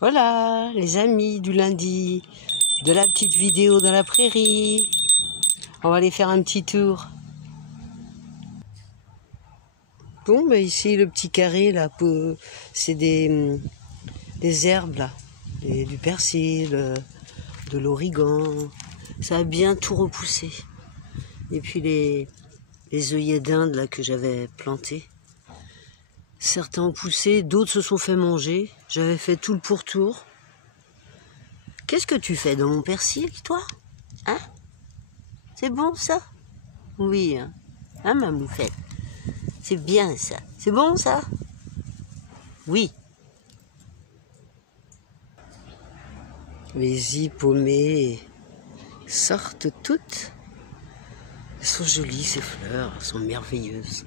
Voilà, les amis du lundi, de la petite vidéo dans la prairie. On va aller faire un petit tour. Bon, ben ici, le petit carré, là, c'est des herbes, là. Du persil, de l'origan. Ça a bien tout repoussé. Et puis les œillets d'Inde, là, que j'avais plantés. Certains ont poussé, d'autres se sont fait manger. J'avais fait tout le pourtour. Qu'est-ce que tu fais dans mon persil, toi? Hein? C'est bon, ça? Oui, hein, ma moufette? C'est bien, ça. C'est bon, ça? Oui. Les hippomées sortent toutes. Elles sont jolies, ces fleurs. Elles sont merveilleuses.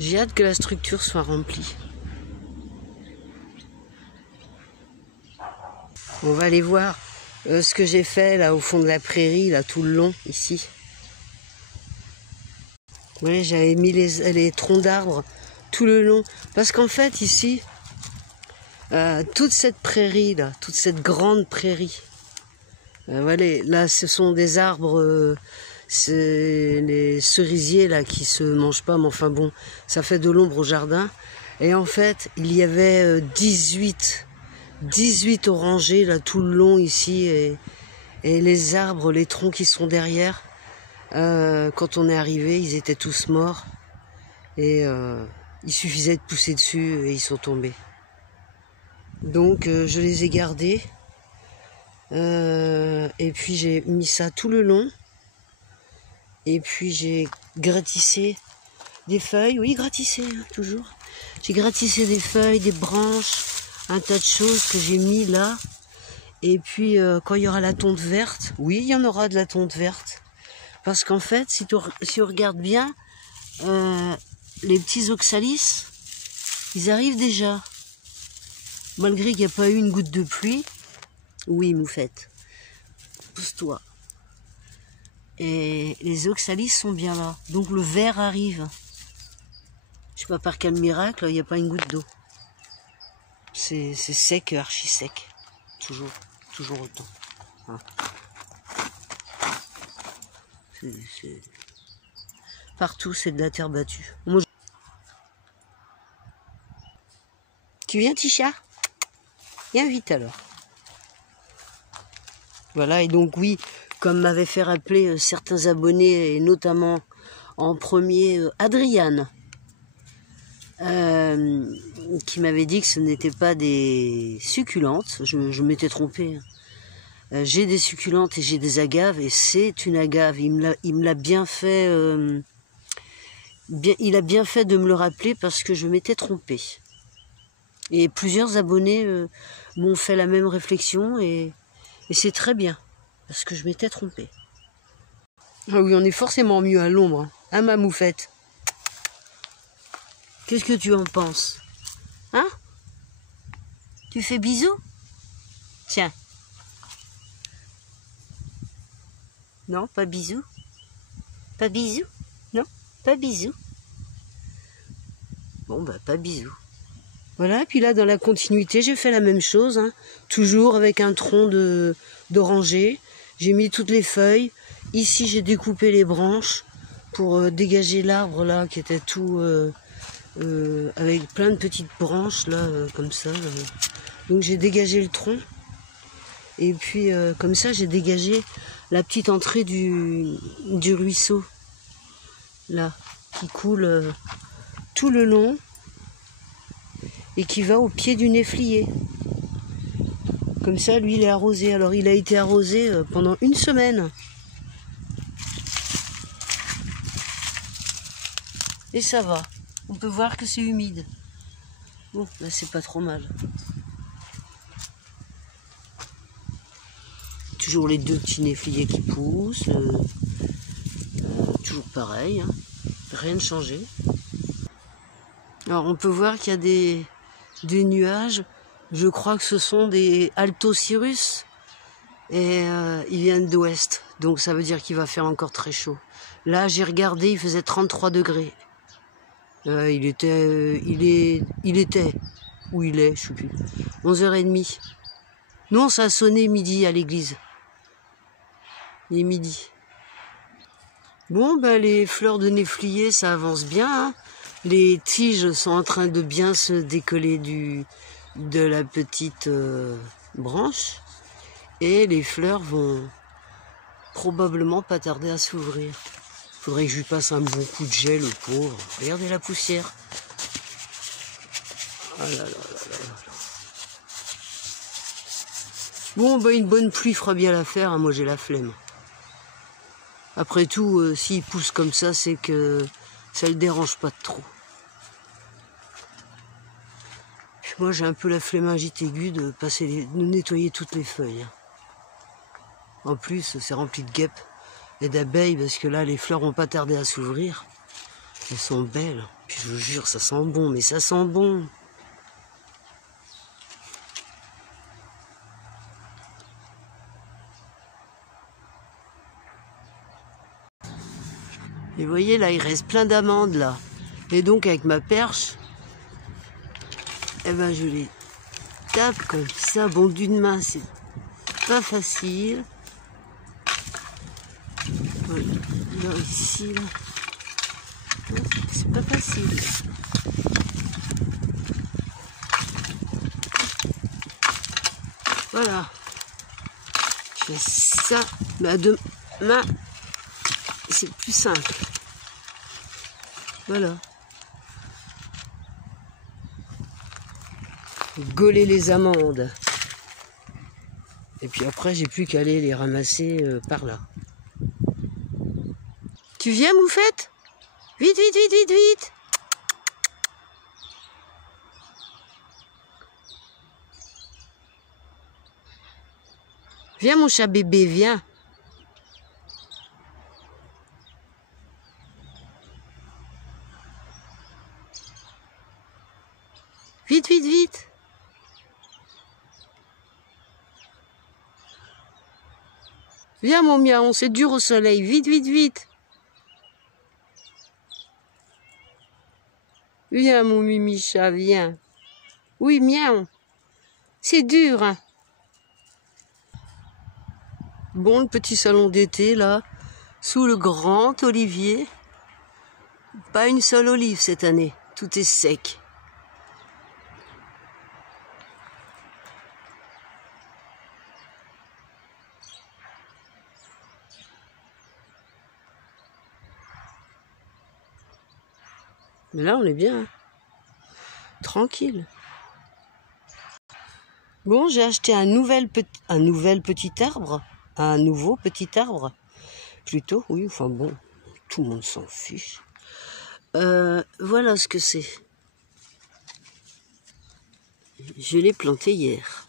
J'ai hâte que la structure soit remplie. On va aller voir ce que j'ai fait là au fond de la prairie, là tout le long, ici. Oui, j'avais mis les troncs d'arbres tout le long. Parce qu'en fait, ici, toute cette prairie, là, toute cette grande prairie, voilà, là, ce sont des arbres, c'est les cerisiers là qui se mangent pas, mais enfin bon, ça fait de l'ombre au jardin. Et en fait, il y avait 18 orangers là tout le long ici, et les arbres, les troncs qui sont derrière, quand on est arrivé, ils étaient tous morts, et il suffisait de pousser dessus et ils sont tombés. Donc je les ai gardés, et puis j'ai mis ça tout le long, et puis j'ai gratissé des feuilles, oui, gratissé, hein, toujours. J'ai gratissé des feuilles, des branches, un tas de choses que j'ai mis là. Et puis quand il y aura la tonte verte, oui, il y en aura de la tonte verte. Parce qu'en fait, si on regarde bien, les petits oxalis, ils arrivent déjà. Malgré qu'il n'y a pas eu une goutte de pluie. Oui, moufette, pousse-toi. Et les oxalis sont bien là. Donc le vert arrive. Je sais pas par quel miracle, il n'y a pas une goutte d'eau. C'est sec, archi sec. Toujours autant. Hein. Partout, c'est de la terre battue. Moi, Tu viens, Tisha? Viens vite alors. Voilà, et donc oui, comme m'avait fait rappeler certains abonnés, et notamment en premier Adriane, qui m'avait dit que ce n'était pas des succulentes. Je m'étais trompée. J'ai des succulentes et j'ai des agaves, et c'est une agave. Il me l'a bien fait. Il a bien fait de me le rappeler parce que je m'étais trompée. Et plusieurs abonnés m'ont fait la même réflexion, et c'est très bien parce que je m'étais trompée. Ah oui, on est forcément mieux à l'ombre, hein, ma moufette? Qu'est-ce que tu en penses? Hein? Tu fais bisous? Tiens. Non, pas bisous. Pas bisous? Non, pas bisous. Bon, bah, pas bisous. Voilà, puis là, dans la continuité, j'ai fait la même chose, hein, toujours avec un tronc d'oranger. J'ai mis toutes les feuilles. Ici, j'ai découpé les branches pour dégager l'arbre, là, qui était tout... avec plein de petites branches là comme ça donc j'ai dégagé le tronc, et puis comme ça j'ai dégagé la petite entrée du ruisseau là qui coule tout le long et qui va au pied du néflier. Comme ça, lui, il est arrosé. Alors il a été arrosé pendant une semaine, et ça va. On peut voir que c'est humide. Bon, là c'est pas trop mal. Toujours les deux petits néfliers qui poussent. Toujours pareil, hein. Rien de changé. Alors on peut voir qu'il y a des nuages. Je crois que ce sont des Altocirrus. Et ils viennent d'ouest. Donc ça veut dire qu'il va faire encore très chaud. Là j'ai regardé, il faisait 33 degrés. Il était où il est, je sais plus. 11h30. Non, ça a sonné midi à l'église. Il est midi. Bon, ben les fleurs de néflier, ça avance bien. Hein. Les tiges sont en train de bien se décoller de la petite branche. Et les fleurs vont probablement pas tarder à s'ouvrir. Faudrait que je lui passe un bon coup de gel, le pauvre. Regardez la poussière. Ah là là là là là. Bon, ben une bonne pluie fera bien l'affaire. Hein. Moi, j'ai la flemme. Après tout, s'il pousse comme ça, c'est que ça le dérange pas trop. Puis moi, j'ai un peu la flémingite aiguë de nettoyer toutes les feuilles. Hein. En plus, c'est rempli de guêpes et d'abeilles, parce que là, les fleurs vont pas tarder à s'ouvrir. Elles sont belles. Puis je vous jure, ça sent bon, mais ça sent bon. Et vous voyez, là, il reste plein d'amandes, là. Et donc, avec ma perche, eh ben, je les tape comme ça. Bon, d'une main, c'est pas facile. Voilà. Là, ici, là. C'est pas facile. Voilà. Je fais ça. Mais à deux mains, c'est plus simple. Voilà. Gauler les amandes. Et puis après, j'ai plus qu'à aller les ramasser par là. Tu viens, Moufette? Vite, vite, vite, vite, vite! Viens, mon chat bébé, viens. Vite, vite, vite. Viens, mon miaon, c'est dur au soleil. Vite, vite, vite. Viens, mon mimi-chat, viens. Oui, miaon. C'est dur, hein. Bon, le petit salon d'été, là, sous le grand olivier. Pas une seule olive cette année. Tout est sec. Mais là, on est bien. Hein. Tranquille. Bon, j'ai acheté un nouveau petit arbre. Un nouveau petit arbre. Plutôt, oui, enfin bon, tout le monde s'en fiche. Voilà ce que c'est. Je l'ai planté hier.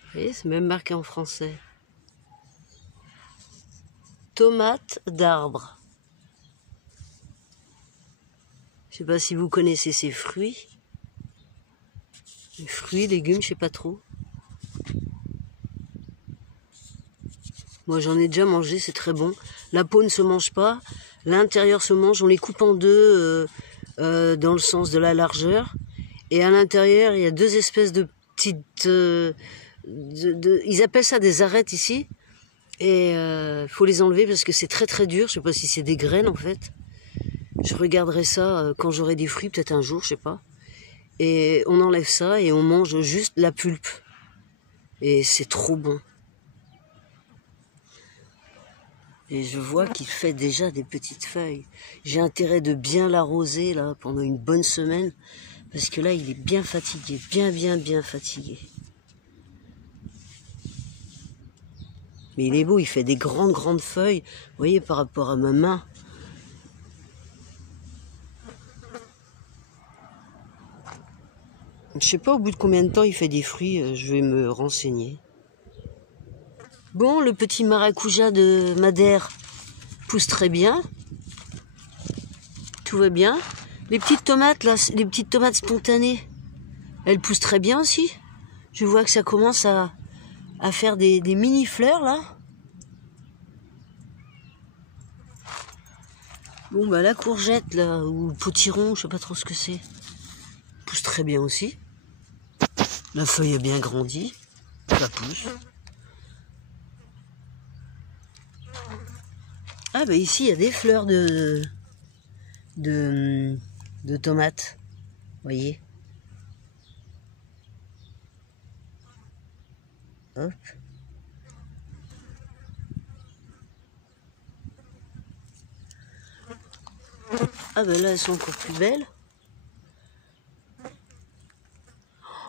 Vous voyez, c'est même marqué en français. Tomate d'arbre. Je sais pas si vous connaissez ces fruits. Les fruits, légumes, je sais pas trop. Moi, j'en ai déjà mangé, c'est très bon. La peau ne se mange pas. L'intérieur se mange. On les coupe en deux dans le sens de la largeur. Et à l'intérieur, il y a deux espèces de petites... ils appellent ça des arêtes ici. Et faut les enlever parce que c'est très très dur. Je sais pas si c'est des graines en fait. Je regarderai ça quand j'aurai des fruits, peut-être un jour, je sais pas. Et on enlève ça et on mange juste la pulpe. Et c'est trop bon. Et je vois qu'il fait déjà des petites feuilles. J'ai intérêt de bien l'arroser là pendant une bonne semaine. Parce que là, il est bien fatigué. Bien fatigué. Mais il est beau, il fait des grandes feuilles. Vous voyez, par rapport à ma main. Je sais pas au bout de combien de temps il fait des fruits, je vais me renseigner. Bon, le petit maracuja de Madère pousse très bien. Tout va bien. Les petites tomates, là, les petites tomates spontanées, elles poussent très bien aussi. Je vois que ça commence à faire des mini-fleurs, là. Bon bah la courgette là, ou le potiron, je sais pas trop ce que c'est, pousse très bien aussi. La feuille a bien grandi, ça pousse. Ah bah ici il y a des fleurs de tomates, vous voyez. Hop. Ah ben là elles sont encore plus belles.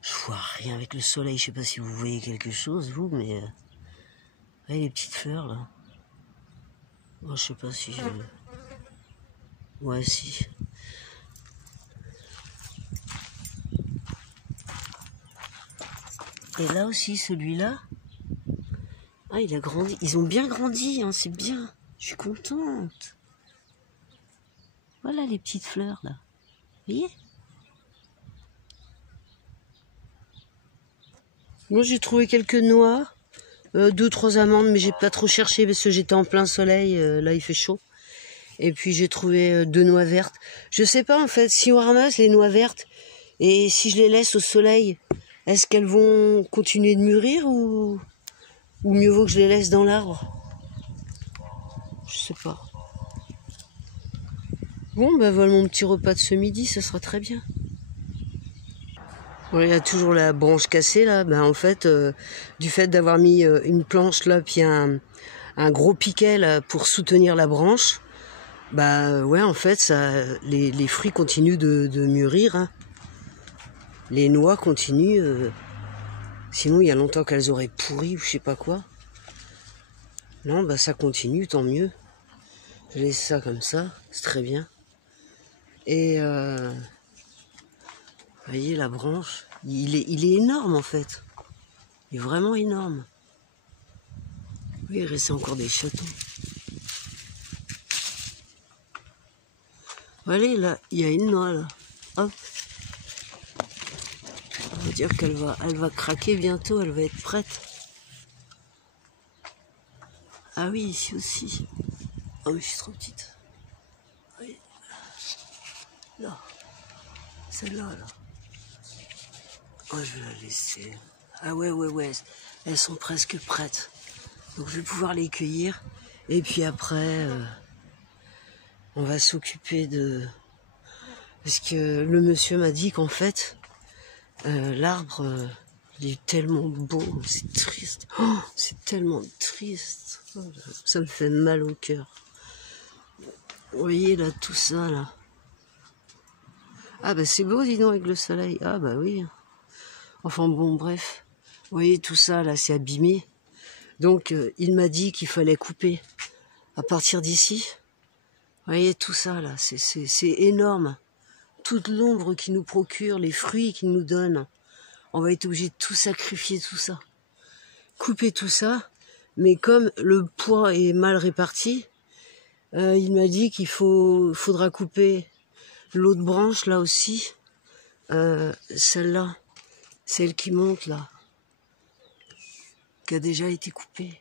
Je vois rien avec le soleil, je sais pas si vous voyez quelque chose vous, mais voyez les petites fleurs là. Oh, je sais pas si je... Ouais si. Et là aussi celui-là. Ah il a grandi, ils ont bien grandi, hein, c'est bien. Je suis contente. Voilà les petites fleurs là. Vous voyez? Moi j'ai trouvé quelques noix, 2-3 amandes, mais j'ai pas trop cherché parce que j'étais en plein soleil, là il fait chaud. Et puis j'ai trouvé 2 noix vertes. Je sais pas en fait, si on ramasse les noix vertes et si je les laisse au soleil, est-ce qu'elles vont continuer de mûrir ou mieux vaut que je les laisse dans l'arbre? Je sais pas. Bon ben voilà mon petit repas de ce midi, ça sera très bien. Bon, il y a toujours la branche cassée là, ben en fait, du fait d'avoir mis une planche là, puis un gros piquet là pour soutenir la branche, bah ouais en fait ça, les fruits continuent de mûrir, hein. Les noix continuent, sinon il y a longtemps qu'elles auraient pourri ou je sais pas quoi. Non bah ça continue, tant mieux. Je laisse ça comme ça, c'est très bien. Et vous voyez la branche, il est énorme en fait. Il est vraiment énorme. Oui, il reste encore des chatons. Allez, là, il y a une noix, là. Hop. Ça veut dire qu'elle va craquer bientôt, elle va être prête. Ah oui, ici aussi. Oh, mais je suis trop petite. Oui. Là. Celle-là, là. Oh, je vais la laisser. Ah ouais. Elles sont presque prêtes. Donc, je vais pouvoir les cueillir. Et puis après... on va s'occuper de... Parce que le monsieur m'a dit qu'en fait, l'arbre, il est tellement beau, c'est triste. Oh, c'est tellement triste. Oh, ça me fait mal au cœur. Vous voyez là, tout ça là. Ah bah c'est beau, dis donc, avec le soleil. Ah bah oui. Enfin bon, bref. Vous voyez, tout ça là, c'est abîmé. Donc, il m'a dit qu'il fallait couper à partir d'ici. Vous voyez, tout ça là, c'est énorme. Toute l'ombre qui nous procure, les fruits qu'il nous donne. On va être obligé de tout sacrifier, tout ça. Couper tout ça. Mais comme le poids est mal réparti, il m'a dit qu'il faudra couper l'autre branche là aussi. Celle-là, celle qui monte là, qui a déjà été coupée.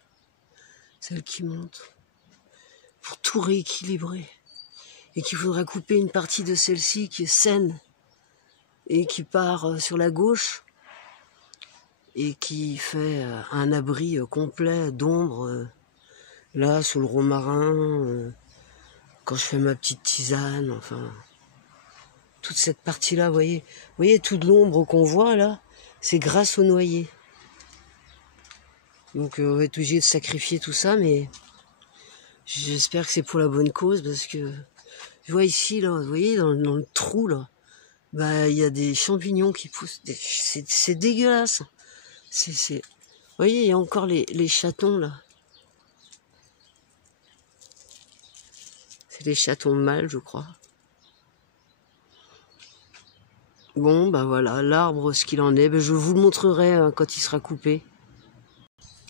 Celle qui monte. Pour tout rééquilibrer. Et qu'il faudra couper une partie de celle-ci qui est saine et qui part sur la gauche et qui fait un abri complet d'ombre là sous le romarin quand je fais ma petite tisane, enfin toute cette partie là, vous voyez toute l'ombre qu'on voit là, c'est grâce au noyer. Donc on va être obligé de sacrifier tout ça, mais j'espère que c'est pour la bonne cause parce que je vois ici, là, vous voyez, dans le trou, là, bah, il y a des champignons qui poussent. C'est dégueulasse. Vous voyez, il y a encore les chatons, là. C'est des chatons mâles, je crois. Bon, bah voilà, l'arbre, ce qu'il en est, bah, je vous le montrerai quand il sera coupé.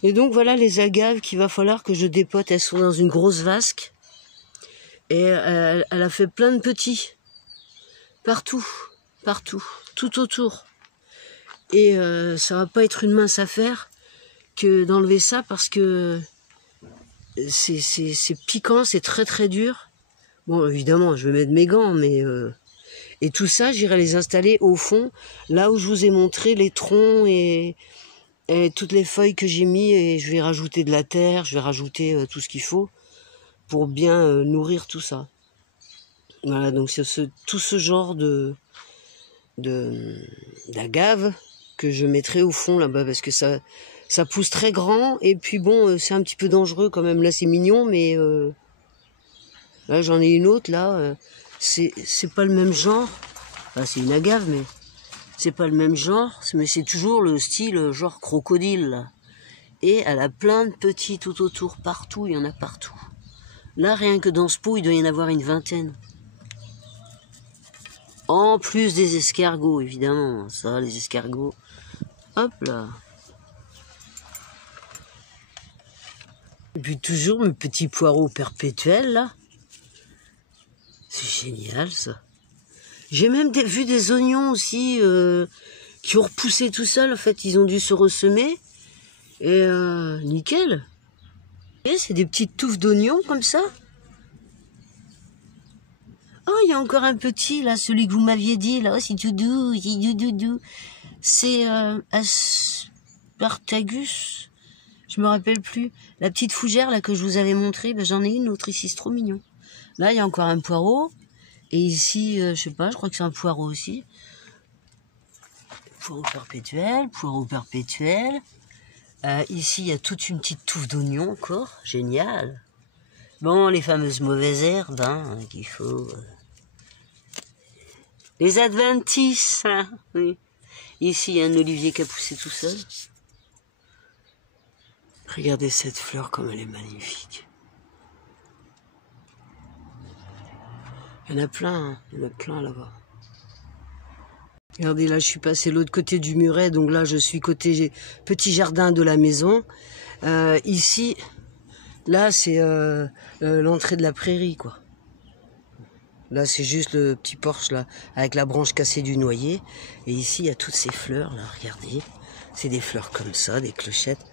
Et donc, voilà les agaves qu'il va falloir que je dépote. Elles sont dans une grosse vasque. Et elle a fait plein de petits. Partout, tout autour. Et ça va pas être une mince affaire que d'enlever ça parce que c'est piquant, c'est très très dur. Bon, évidemment, je vais mettre mes gants, mais... Et tout ça, j'irai les installer au fond, là où je vous ai montré les troncs et toutes les feuilles que j'ai mis, et je vais rajouter de la terre, je vais rajouter tout ce qu'il faut pour bien nourrir tout ça. Voilà, donc c'est tout ce genre d'agave que je mettrai au fond là-bas, parce que ça pousse très grand, et puis bon, c'est un petit peu dangereux quand même. Là, c'est mignon, mais là, j'en ai une autre, là, c'est pas le même genre. Enfin, c'est une agave, mais c'est pas le même genre, mais c'est toujours le style genre crocodile, là. Et elle a plein de petits tout autour, partout, il y en a partout. Là, rien que dans ce pot, il doit y en avoir une 20aine. En plus des escargots, évidemment. Ça, les escargots. Hop là. Et puis toujours mes petits poireaux perpétuels, là. C'est génial, ça. J'ai même vu des oignons aussi qui ont repoussé tout seul. En fait, ils ont dû se ressemer. Et nickel. Et c'est des petites touffes d'oignons comme ça. Oh, il y a encore un petit, là, celui que vous m'aviez dit, là. Oh, c'est tout doux, c'est doudou. C'est Aspartagus. Je me rappelle plus. La petite fougère, là, que je vous avais montré, ben, j'en ai une autre ici, c'est trop mignon. Là, il y a encore un poireau. Et ici, je sais pas, je crois que c'est un poireau aussi. Poireau perpétuel, poireau perpétuel. Ici, il y a toute une petite touffe d'oignons encore. Génial. Bon, les fameuses mauvaises herbes, hein, qu'il faut... Les adventices, hein, oui. Ici, il y a un olivier qui a poussé tout seul. Regardez cette fleur comme elle est magnifique. Il y en a plein, hein. Il y en a plein là-bas. Regardez, là, je suis passé de l'autre côté du muret, donc là, je suis côté petit jardin de la maison. Ici, là, c'est l'entrée de la prairie, quoi. Là, c'est juste le petit porche, là, avec la branche cassée du noyer. Et ici, il y a toutes ces fleurs, là, regardez. C'est des fleurs comme ça, des clochettes.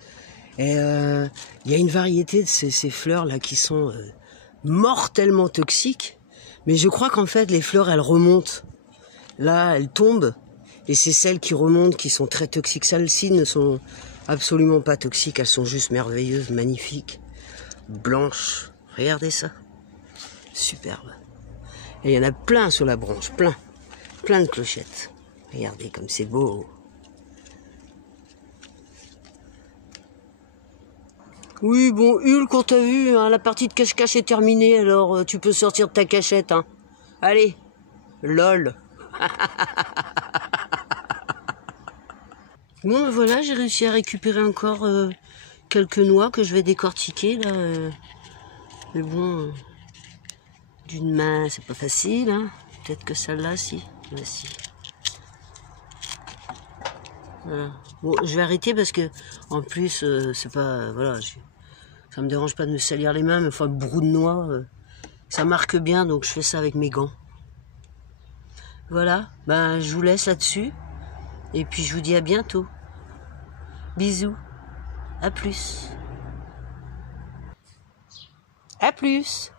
Et il y a une variété de ces fleurs-là qui sont mortellement toxiques. Mais je crois qu'en fait, les fleurs, elles remontent. Là, elles tombent. Et c'est celles qui remontent qui sont très toxiques. Celles-ci ne sont absolument pas toxiques. Elles sont juste merveilleuses, magnifiques. Blanches. Regardez ça. Superbe. Et il y en a plein sur la branche. Plein. Plein de clochettes. Regardez comme c'est beau. Oui, bon, Hulk, quand t'as vu, hein, la partie de cache-cache est terminée, alors tu peux sortir de ta cachette, hein. Allez, lol. Bon, voilà, j'ai réussi à récupérer encore quelques noix que je vais décortiquer, là. Mais bon, d'une main, c'est pas facile, hein. Peut-être que celle-là, si. Là, si. Voilà. Bon, je vais arrêter parce que, en plus, c'est pas... voilà, ça me dérange pas de me salir les mains, mais enfin, le brou de noix, ça marque bien, donc je fais ça avec mes gants. Voilà, ben, je vous laisse là-dessus. Et puis, je vous dis à bientôt. Bisous. À plus. À plus.